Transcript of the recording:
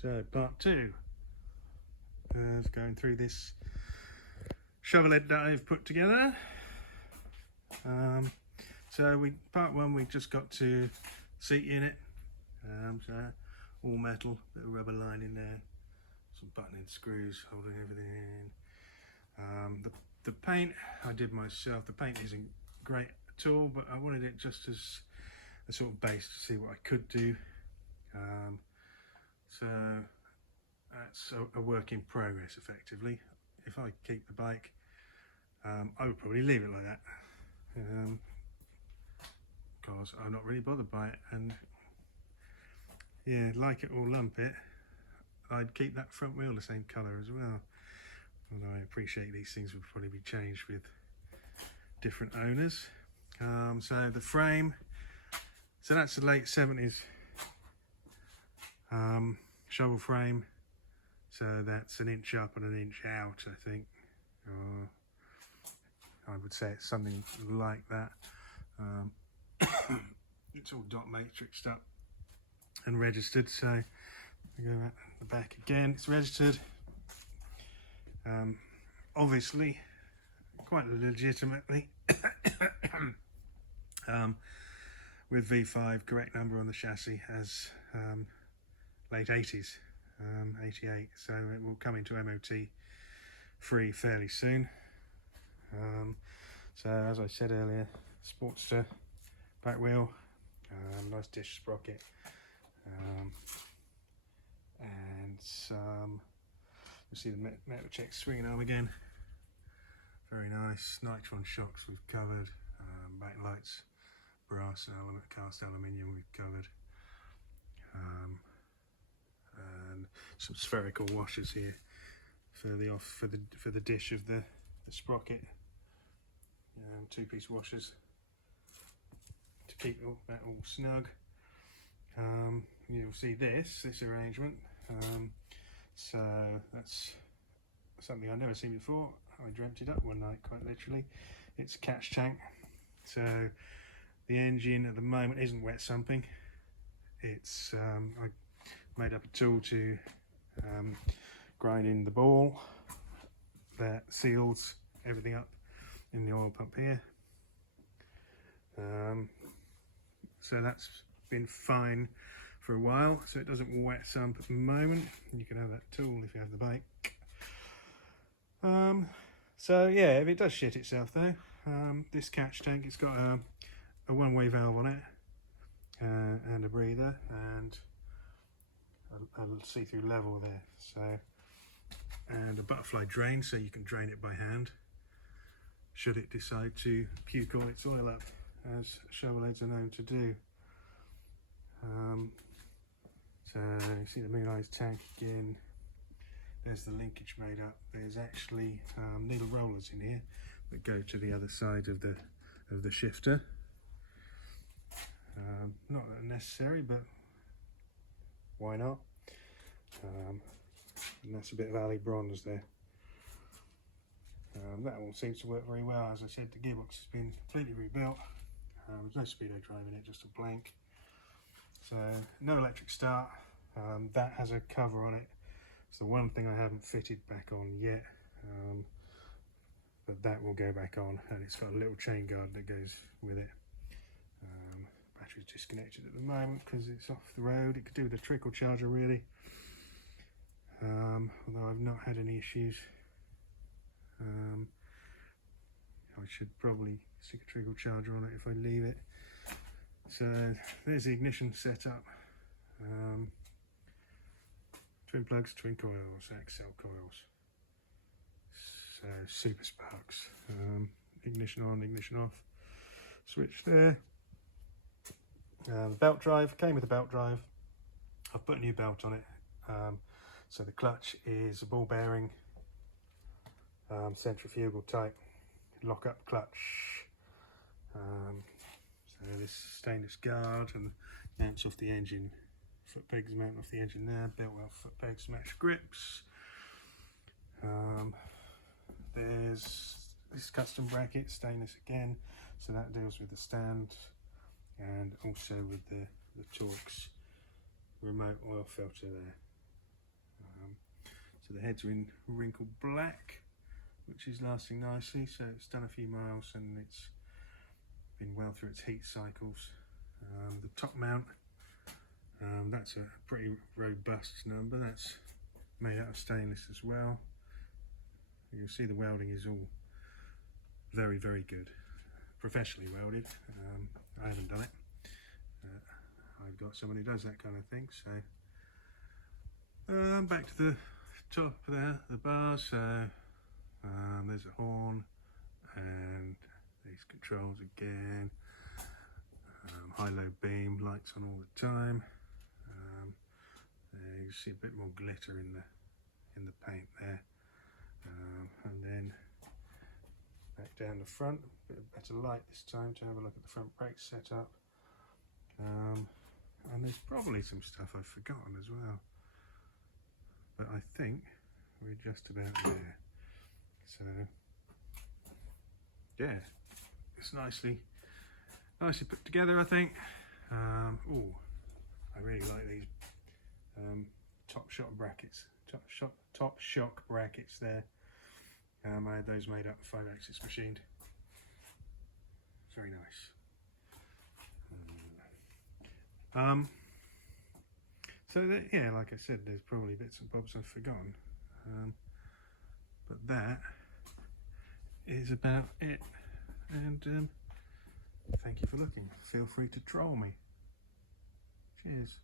So part 2 is going through this Shovelhead that I've put together. So part 1 we just got to seat unit, so all metal, bit of rubber lining there, some buttoning screws holding everything in. The paint I did myself. The paint isn't great at all, but I wanted it just as a sort of base to see what I could do. So that's a work in progress effectively. If I keep the bike, I would probably leave it like that, because I'm not really bothered by it, and yeah, like it or lump it, I'd keep that front wheel the same colour as well. Although I appreciate these things would probably be changed with different owners. So the frame, so that's the late 70s shovel frame, so that's 1 inch up and 1 inch out, I think, or I would say it's something like that. It's all dot matrixed up and registered, so I go at the back again, it's registered. Obviously quite legitimately with V5 correct number on the chassis as late 80s, 88, so it will come into MOT free fairly soon. So as I said earlier, Sportster back wheel, nice dish sprocket, and some, you see the metal check swinging arm again, very nice. Nitron shocks we've covered, backlights, brass and cast aluminium we've covered, and some spherical washers here for the dish of the sprocket, 2-piece washers to keep that all snug. You'll see this arrangement, so that's something I've never seen before. I dreamt it up one night, quite literally. It's a catch tank, so the engine at the moment isn't wet sumping. It's I made up a tool to grind in the ball that seals everything up in the oil pump here. So that's been fine for a while, so it doesn't wet sump at the moment. You can have that tool if you have the bike. So yeah, if it does shit itself though, this catch tank, it's got a one-way valve on it, and a breather, and a see-through level there, so, and a butterfly drain, so you can drain it by hand should it decide to puke all its oil up, as Shovelheads are known to do. So you see the Mooneyes tank again. There's the linkage made up. There's actually needle rollers in here that go to the other side of the shifter. Not necessary, but why not? And that's a bit of alley bronze there. That all seems to work very well. As I said, the gearbox has been completely rebuilt. There's no speedo drive in it, just a blank. So no electric start. That has a cover on it. It's the one thing I haven't fitted back on yet, but that will go back on, and it's got a little chain guard that goes with it. Battery's disconnected at the moment because it's off the road. It could do with a trickle charger really, although I've not had any issues. I should probably stick a trickle charger on it if I leave it. So there's the ignition setup. Twin plugs, twin coils, XL coils. So super sparks. Ignition on, ignition off. Switch there. The belt drive came with a belt drive. I've put a new belt on it. So the clutch is a ball bearing, centrifugal type lock up clutch. So this stainless guard and mounts off the engine. Foot pegs mount off the engine there. Built well foot pegs, match grips. There's this custom bracket, stainless again. So that deals with the stand and also with the Torx remote oil filter there. So the heads are in wrinkled black, which is lasting nicely. So it's done a few miles and it's been well through its heat cycles. The top mount, that's a pretty robust number. That's made out of stainless as well. You'll see the welding is all very, very good. Professionally welded. I haven't done it. I've got someone who does that kind of thing. So back to the top there, the bars. So there's a horn and these controls again. High-low beam, lights on all the time. You can see a bit more glitter in the paint there. And then back down the front, a bit of better light this time to have a look at the front brake setup. And there's probably some stuff I've forgotten as well, but I think we're just about there. So yeah, it's nicely put together, I think. Oh, I really like these top shock brackets there. I had those made up 5-axis machined. Very nice. So that, yeah, like I said, there's probably bits and bobs I've forgotten, but that is about it. And thank you for looking. Feel free to troll me. Cheers.